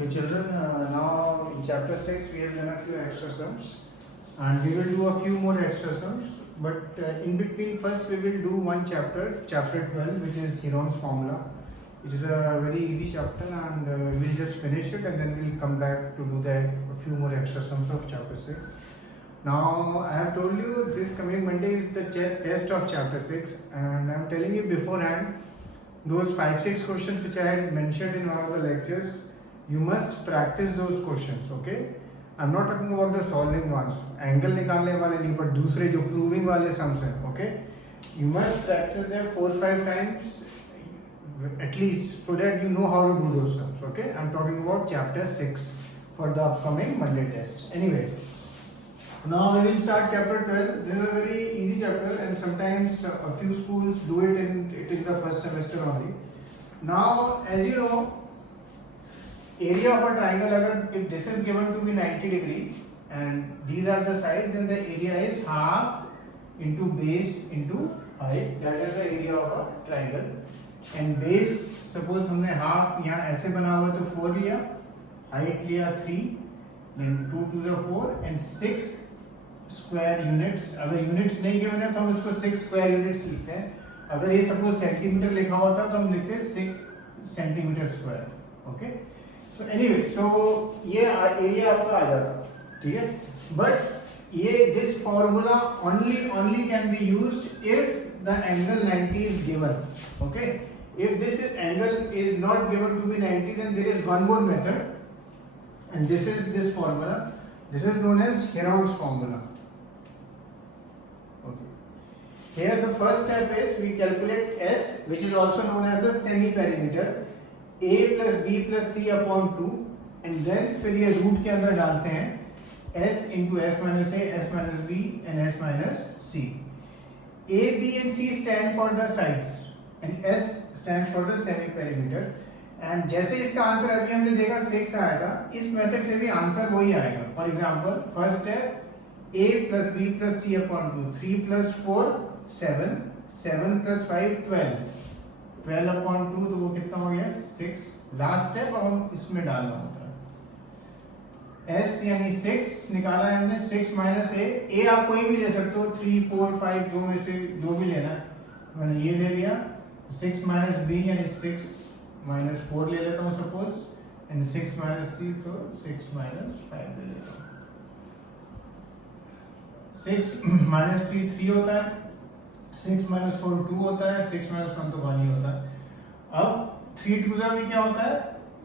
Okay, children, now in chapter 6 we have done a few extra sums and we will do a few more extra sums. But in between, first we will do one chapter, chapter 12, which is Heron's formula. It is a very easy chapter and we'll just finish it and then we'll come back to do a few more extra sums of chapter 6. Now, I have told you this coming Monday is the test of chapter 6 and I am telling you beforehand, those 5-6 questions which I had mentioned in one of the lectures, you must practice those questions, okay? I'm not talking about the solving ones, angle निकालने वाले नहीं, but दूसरे जो proving वाले sums हैं, okay? You must practice them 4-5 times at least so that you know how to do those sums, okay? I'm talking about chapter 6 for the upcoming Monday test. Anyway, now we will start chapter 12. This is a very easy chapter and sometimes a few schools do it and it is the first semester only. Now, as you know, area of a triangle, agar if this is given to be 90 degree and these are the sides, then the area is half into base into height. That is the area of a triangle. And base, suppose हमने half यहाँ ऐसे बना हुआ तो 4 लिया, height लिया 3, then 2 2s are 4 and 6 square units. अगर units नहीं given है तो हम इसको 6 square units लिखते हैं. अगर ये suppose सेंटीमीटर लिखा हुआ था तो हम लिखते हैं 6 centimetre square. Okay, so anyway, so ये एरिया आपका आ जाता, ठीक है. But ये this formula only can be used if the angle 90 is given. Okay, if this angle is not given to be 90, then there is one more method, and this is this formula. This is known as Heron's formula. Okay. Here the first step is we calculate S, which is also known as the semi-perimeter. A plus B plus C upon 2 and then फिर ये root के अंदर डालते हैं S into S minus A, S minus B and S minus C. A, B and C stand for the sides and S stands for the semi-perimeter. And जैसे इसका answer अभी हमने देखा 6 आएगा, इस मेथड से भी आंसर वही आएगा. For example first step A plus B plus C upon 2, 3 plus 4 7, 7 plus 5 12. 12 upon 2 तो वो कितना हो गया 6. लास्ट स्टेप अब हम इसमें डालना होता है S यानी 6 निकाला है हमने. 6 माइनस A आप कोई भी ले सकते हो, 3 4 5 जो में से जो भी लेना है. मैंने ये ले लिया. 6 माइनस B यानी 6 माइनस 4 ले लेता हूँ सपोज, एंड 6 माइनस C तो 6 माइनस 5 ले लेता हूँ. 6 माइनस 3 3 होता है, 6 माइनस 4 2 होता है, 6 माइनस 1 तो 1 ही होता है. अब 3 2 भी क्या होता है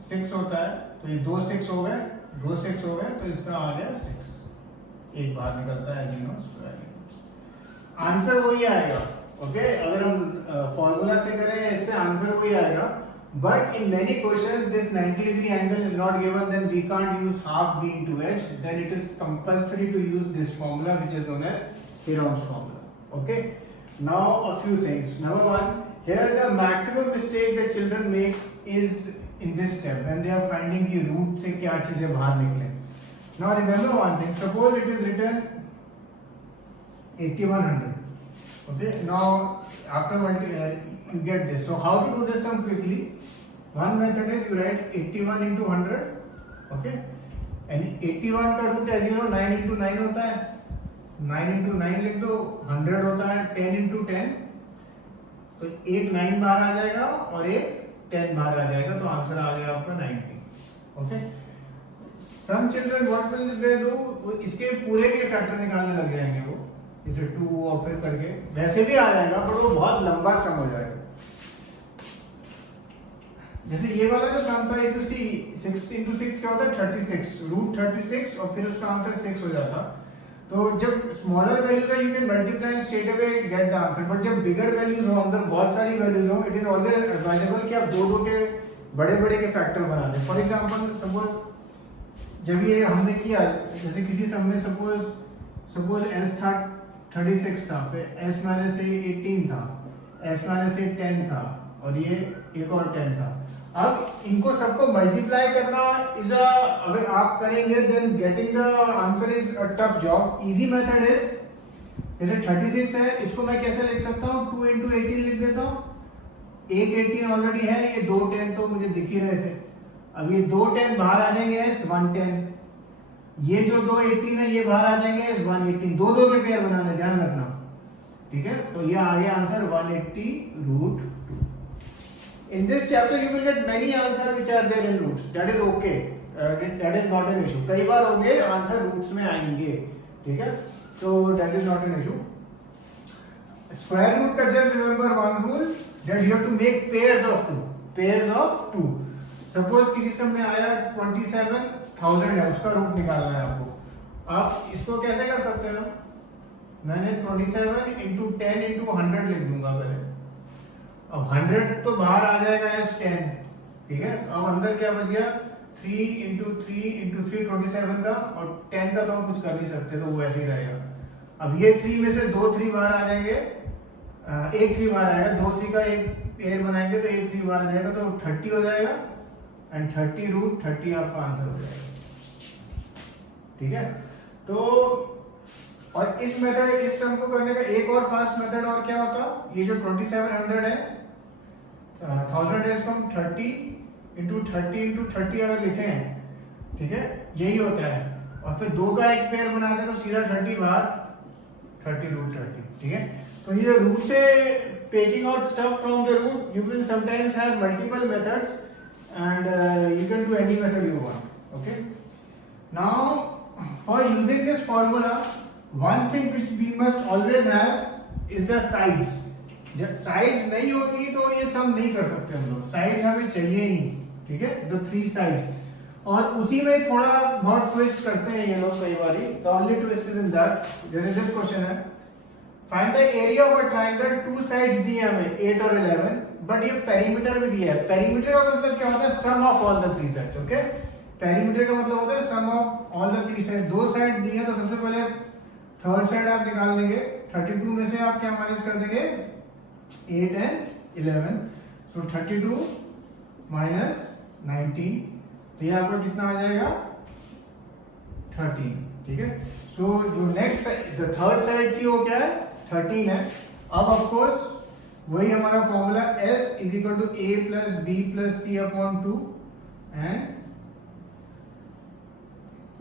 6 होता है, तो ये 2 6 हो गए, 2 6 हो गए तो इसका आ गया 6. एक बाहर निकलता है, आंसर वही आएगा. ओके, अगर हम फॉर्मूला से करें इससे आंसर वही आएगा. But in many questions this 90 degree angle is not given, then we can't use half b into h, then it is compulsory to use this formula which is known as Heron's formula. Okay, now a few things. Number one, here the maximum mistake the children make is in this step when they are finding the root से क्या चीजें बाहर निकले. Now remember one thing, suppose it is written 8100. Okay, now after you get this. So how to do this sum quickly? One method is you write 81 into 100. Okay, and 81 का root as you know 9 into 9 होता है. 9 into 9 लिख दो, 100 होता है 10 into 10, तो एक 9 बाहर आ जाएगा और एक 10 बाहर आ जाएगा, तो आंसर आ गया आपका 90. Okay, some children what will they do, इसके पूरे के फैक्टर निकालने लग जाएंगे वो, जैसे 2 और फिर करके वैसे भी आ जाएगा, पर वो बहुत लंबा सम हो जाएगा. जैसे ये वाला जो सम था इसे 6 into 6 क्या होता है 36, रूट 36 और फिर उसका आंसर 6 हो जाता. तो जब स्मॉलर वैल्यूज है you can multiply straight away gate the answer, but जब बिगर वैल्यूज हो, अंदर बहुत सारी वैल्यूज हो, इट इज ऑलवेज एडवाइजेबल कि आप दो के बड़े के फैक्टर बना दें. फॉर एग्जांपल सपोज जब ये हमने किया, जैसे किसी सम में सपोज s था 36 था, फिर s माइनस a 18 था, s माइनस a 10 था और ये एक और 10 था. अब इनको सबको मल्टीप्लाई करना इज अगर आप करेंगे then getting the answer is a tough job. Easy method is, जैसे 36 है इसको मैं कैसे लिख सकता हूँ 2 into 18 लिख देता हूँ. एक 18 ऑलरेडी है, ये 2 10 तो मुझे दिख ही रहे थे. अब ये 2 10 बाहर आ जाएंगे एस 110, ये जो 2 18 है ये बाहर आ जाएंगे एस 118, दो दो के पेयर बनाने, ध्यान रखना, ठीक है। तो ये आ गया answer 180√2। In this chapter you will get many answers which are there in roots. That is okay. That is not an issue. कई बार होंगे आंसर रूट्स में आएंगे, ठीक है। So that is not an issue. Square root का just remember one rule that you have to make pairs of two. Pairs of two. Suppose किसी सम में आया 27,000 है, उसका रूट निकालना है आपको। आप इसको कैसे कर सकते हो? मैंने 27 into 10 into 100 लिख दूंगा पहले। अब 100 तो बाहर आ जाएगा एस 10, ठीक है। अब अंदर क्या बच गया 3 into 3 into 3 27 का, और 10 का तो हम कुछ कर नहीं सकते, तो वो ऐसे ही रहेगा। अब ये 3 में से 2 3 बाहर आ जाएंगे, एक 3 बाहर आएगा, 2 3 का एक पेयर बनाएंगे तो एक 3 बाहर आ जाएगा, तो 30 हो जाएगा, एंड 30√30 आपका आंसर हो जाएगा, ठीक है। तो और इस मेथड, इस सम को करने का एक और फास्ट मेथड और क्या होता, ये जो 2700 है 1000 है, इसको हम 30 into 30 अगर लिखे हैं, ठीक है, यही होता है। और फिर 2 का एक पेयर बनाते हैं तो सीधा 30 बाहर, 30√30, ठीक है। तो ये रूट से taking out stuff from the root, you will sometimes have multiple methods and you can do any method you want, okay. Now for using this formula, one thing which we must always have is the sides. जब sides नहीं होगी तो ये सम नहीं कर सकते हम लोग, साइड्स हमें चाहिए ही, ठीक है, the 3 sides। और उसी में थोड़ा बहुत ट्विस्ट करते हैं ये लोग कई बारी। The only twist is in that, जैसे this question है, find the area of a triangle, 2 sides दिए हमें 8 और 11, बट ये पेरीमीटर भी दिया है। पेरीमीटर का मतलब क्या होता है, sum of all the 3 sides, okay. Perimeter का मतलब होता है sum of all the 3 side. 2 side दिए तो सबसे पहले थर्ड साइड आप निकाल देंगे, 32 में से आप क्या माइनस कर देंगे, 8 and 11, सो 32 minus 19, तो ये आपका कितना आ जाएगा 13, ठीक है। सो जो नेक्स्ट द थर्ड साइड थी वो क्या है, 13 है। अब ऑफ कोर्स वही हमारा formula S is equal to A plus B plus C upon 2, and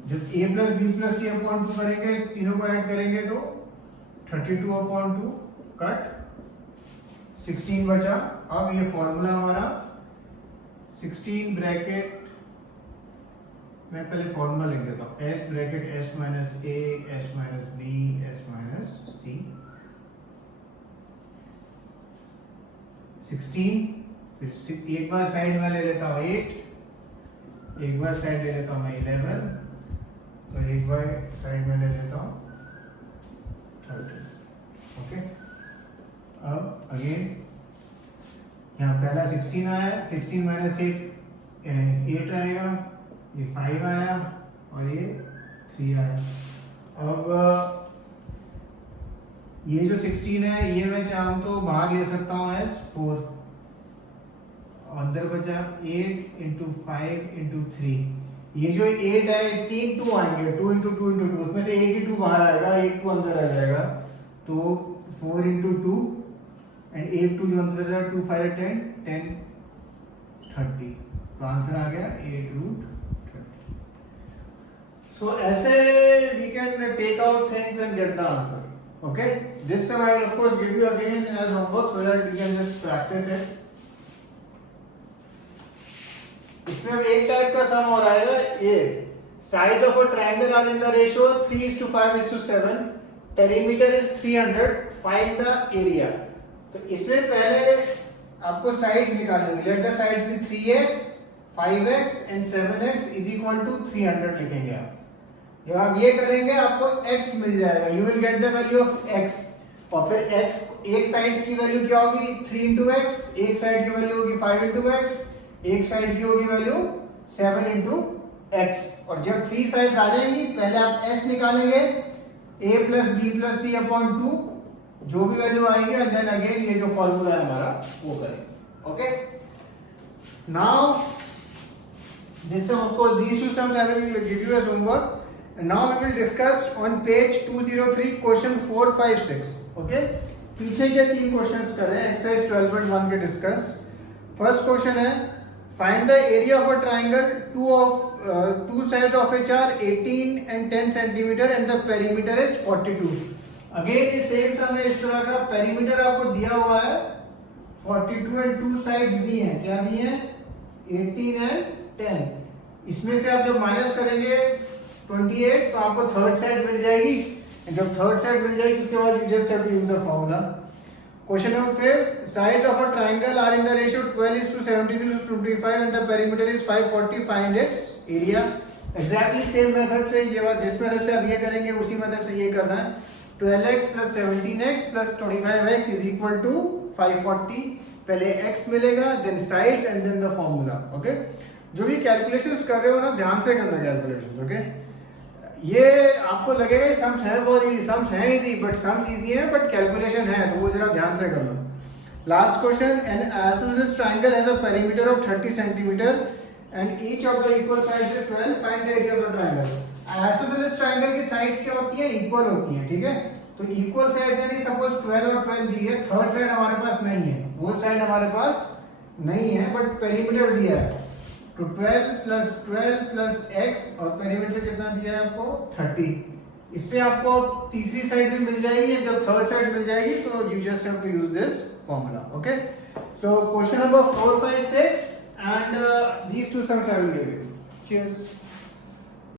जब a plus b plus c upon 2 करेंगे, तीनों को ऐड करेंगे तो 32 upon 2 कट 16 बचा। अब ये फॉर्मूला हमारा 16 ब्रैकेट, मैं पहले फॉर्मूला लिख देता हूँ, s bracket s minus a, s minus b, s minus c, 16, फिर एक बार साइड में ले लेता हूँ 8, एक बार साइड ले लेता हूँ मैं 11, तो एक बार साइड में ले लेता हूँ 13, ओके। अब अगेन यहाँ पहला 16 आया, 16 माइनस 8 आएगा, ये 5 आया और ये 3 आया। अब ये जो 16 है ये मैं चाहूँ तो बाहर ले सकता हूँ एस 4, अंदर बचा 8 into 5 into 3, ये जो 8 है 3 2 आएंगे, 2 into 2 into 2, उसमें से एक ही 2 बाहर आएगा, एक 2 अंदर आ जाएगा, तो 4 into 2 एंड एक 2 जो अंदर जाएगा, 2 5 10 10 30, तो आंसर आ गया 8√30। सो ऐसे we can take out things and get the answer, okay. This time I will of course give you again as homework so that you can just practice it. इसमें एक type का sum और आएगा, ये sides of a triangle are in the ratio 3:5:7, perimeter is 300, find the area. तो इसमें पहले आपको साइड्स निकालनी होगी, let the sides be 3x 5x and 7x is equal to 300 लिखेंगे आप। जब आप ये करेंगे आपको x मिल जाएगा, you will get the value of x, और फिर x एक साइड की वैल्यू क्या होगी 3 into x, एक साइड की वैल्यू होगी 5 into x, एक साइड की होगी वैल्यू 7 into x। और जब 3 साइड्स आ जाएंगी पहले आप s निकालेंगे, a plus b plus c upon 2, जो भी वैल्यू आएगी, एंड देन अगेन ये जो फॉर्मूला है हमारा वो करेंगे, okay. Now this sum of course these two sums I will give you as homework, and now we will discuss on page 203 question 4 5 6, okay. पीछे के 3 क्वेश्चंस करें, एक्सरसाइज 12.1 के डिस्कस। फर्स्ट क्वेश्चन है Find the area of a triangle, two sides of which are 18 and 10 centimeter and the perimeter is 42. Again ये same सम है, इस तरह का perimeter आपको दिया हुआ है 42 and two sides दिए हैं, क्या दिए हैं 18 and 10. इसमें से आप जब माइनस करेंगे 28 तो आपको थर्ड साइड मिल जाएगी. जब थर्ड साइड मिल जाएगी उसके बाद you just have to use the formula. Question number 5. Sides of a triangle are in the ratio 12:17:25 and the perimeter is 540. Find its area. Exactly same method से ये बात जिस मेथड से आप ये करेंगे उसी मेथड से ये करना है. 12x plus 17x plus 25x is equal to 540. पहले x मिलेगा, then sides and then the formula. Okay? जो भी कैलकुलेशंस कर रहे हो ना ध्यान से करना कैलकुलेशंस. ओके ये आपको लगेगा सम्स है बहुत इजी, सम्स है इजी बट सम्स इजी है बट कैलकुलेशन है तो वो जरा ध्यान से कर लो. Last question. An isosceles triangle has a perimeter of 30 centimetre and each of the equal sides is 12. Find the area of the triangle. Isosceles triangle की साइड्स क्या होती हैं इक्वल होती हैं. ठीक है तो इक्वल साइड्स यानी सपोज 12 और 12 दी है, थर्ड साइड हमारे पास नहीं है, वो साइड हमारे पास नहीं है बट पेरीमीटर दिया है तो 12 plus x और पेरीमीटर कितना दिया है आपको 30. इससे आपको तीसरी साइड भी मिल जाएगी. जब थर्ड साइड मिल जाएगी तो you just have to use this formula. Okay so question number 4, 5, 6 and these two sums I will give you. Cheers.